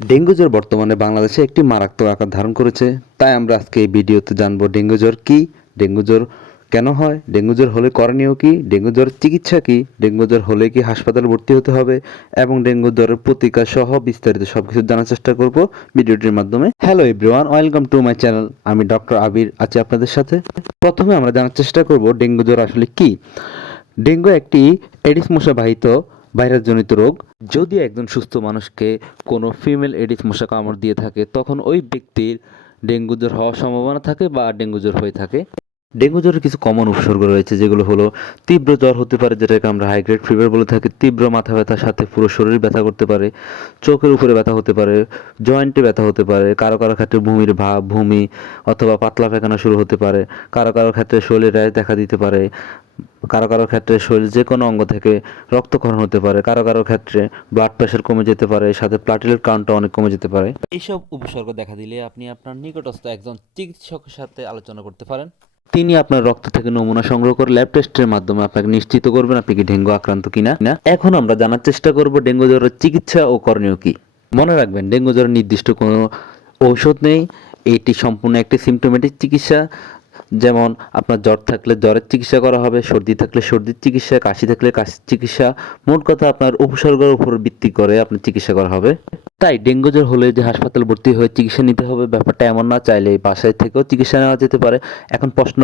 Dengue জ্বর বর্তমানে বাংলাদেশে একটি মারাত্মক আকার ধারণ করেছে। তাই আমরা আজকে এই ভিডিওতে জানবো ডেঙ্গু জ্বর কী, ডেঙ্গু জ্বর কেন হয়, ডেঙ্গু জ্বর হলে করণীয় কী, ডেঙ্গু জ্বর চিকিৎসা কী, ডেঙ্গু জ্বর হলে কি হাসপাতালে ভর্তি হতে হবে এবং ডেঙ্গু জ্বরের প্রতিকার সহ বিস্তারিত সবকিছু জানার চেষ্টা করব ভিডিওটির মাধ্যমে। Hello everyone, welcome to my channel. আমি ডক্টর আবির আছি আপনাদের সাথে। প্রথমে আমরা জানার চেষ্টা করব ডেঙ্গু জ্বর আসলে কী। ডেঙ্গু একটি এডিস মশাবাহিত ভাইরাসজনিত রোগ। যদি একজন সুস্থ মানুষকে কোনো ফিমেল এডিস মশা কামড় দিয়ে থাকে তখন ওই ব্যক্তির ডেঙ্গু জ্বর হওয়ার সম্ভাবনা থাকে বা ডেঙ্গু জ্বর হয়ে থাকে। ডেঙ্গু জ্বরের কিছু কমন উপসর্গ রয়েছে, যেগুলো হলো তীব্র জ্বর হতে পারে, যেটাকে আমরা হাই গ্রেড ফিভার বলে থাকি। তীব্র মাথা ব্যথার সাথে পুরো শরীর ব্যথা করতে পারে, চোখের উপরে ব্যথা হতে পারে, জয়েন্টে ব্যথা হতে পারে, কারো কারো ক্ষেত্রে বমির ভাব, বমি অথবা পাতলা পায়খানা শুরু হতে পারে, কারো কারো ক্ষেত্রে শরীরে র্যাশ দেখা দিতে পারে, কারো কারো ক্ষেত্রে শরীর যে কোনো অঙ্গ থেকে রক্তক্ষরণ হতে পারে, কারো কারো ক্ষেত্রে ব্লাড প্রেশার কমে যেতে পারে, সাথে প্লাটেলেট কাউন্টটা অনেক কমে যেতে পারে। এইসব উপসর্গ দেখা দিলে আপনি আপনার নিকটস্থ একজন চিকিৎসকের সাথে আলোচনা করতে পারেন। তিনি আপনার রক্ত থেকে নমুনা সংগ্রহ করে ল্যাব টেস্টের মাধ্যমে আপনাকে নিশ্চিত করবেন আপনি কি ডেঙ্গু আক্রান্ত কিনা। এখন আমরা জানার চেষ্টা করব ডেঙ্গু জ্বরের চিকিৎসা ও করণীয় কি। মনে রাখবেন, ডেঙ্গু জ্বরের নির্দিষ্ট কোনো ঔষধ নেই। এটি সম্পূর্ণ একটি সিমটোমেটিক চিকিৎসা। যেমন আপনার জ্বর থাকলে জ্বরের চিকিৎসা করা হবে, সর্দি থাকলে সর্দির চিকিৎসা, কাশি থাকলে কাশির চিকিৎসা। মোট কথা আপনার উপসর্গের উপর ভিত্তি করে আপনার চিকিৎসা করা হবে। তাই ডেঙ্গু জ্বর হলে যে হাসপাতালে ভর্তি হয়ে চিকিৎসা নিতে হবে ব্যাপারটা এমন না, চাইলে বাসায় থেকেও চিকিৎসা নেওয়া যেতে পারে। এখন প্রশ্ন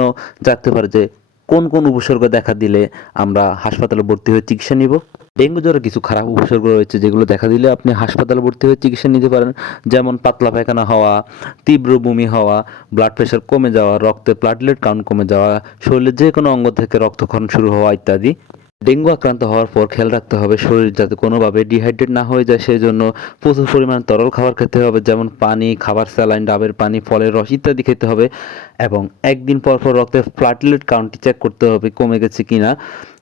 জাগতে পারে যে কোন কোন উপসর্গ দেখা দিলে আমরা হাসপাতালে ভর্তি হয়ে চিকিৎসা নিব। ডেঙ্গু জ্বরের কিছু খারাপ উপসর্গ রয়েছে, যেগুলো দেখা দিলে আপনি হাসপাতালে ভর্তি হয়ে চিকিৎসা নিতে পারেন। যেমন পাতলা পায়খানা হওয়া, তীব্র বমি হওয়া, ব্লাড প্রেশার কমে যাওয়া, রক্তে প্লাটেলেট কাউন্ট কমে যাওয়া, শরীরের যে কোনো অঙ্গ থেকে রক্তক্ষরণ শুরু হওয়া ইত্যাদি। ডেঙ্গু আক্রান্ত হওয়ার পর খেয়াল রাখতে হবে শরীর যাতে কোনোভাবে ডিহাইড্রেট না হয়ে যায়, সেই জন্য প্রচুর পরিমাণ তরল খাবার খেতে হবে, যেমন পানি, খাবার, স্যালাইন, ডাবের পানি, ফলের রস ইত্যাদি খেতে হবে। এবং একদিন পর পর রক্তের প্লাটেলেট কাউন্টটি চেক করতে হবে কমে গেছে কিনা।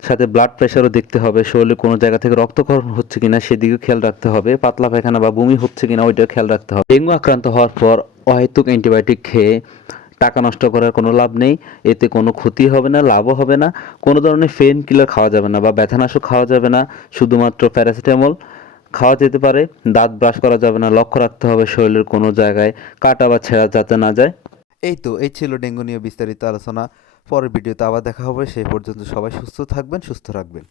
সাথে ব্লাড প্রেশারও দেখতে হবে, শরীরে কোনো জায়গা থেকে রক্তক্ষরণ হচ্ছে কিনা সেদিকেও খেয়াল রাখতে হবে, পাতলা পায়খানা বা বমি হচ্ছে কিনা ওইটাও খেয়াল রাখতে হবে। ডেঙ্গু আক্রান্ত হওয়ার পর অহেতুক অ্যান্টিবায়োটিক খেয়ে টাকা নষ্ট করার কোনো লাভ নেই। এতে কোনো ক্ষতি হবে না, লাভও হবে না। কোনো ধরনের পেইন কিলার খাওয়া যাবে না বা ব্যথানাশক খাওয়া যাবে না, শুধুমাত্র প্যারাসিটামল খাওয়া যেতে পারে। দাঁত ব্রাশ করা যাবে না, লক্ষ্য রাখতে হবে শরীরের কোনো জায়গায় কাটা বা ছেঁড়া যাতে না যায়। এই ছিল ডেঙ্গু নিয়ে বিস্তারিত আলোচনা। পরের ভিডিওতে আবার দেখা হবে। সেই পর্যন্ত সবাই সুস্থ থাকবেন, সুস্থ রাখবেন।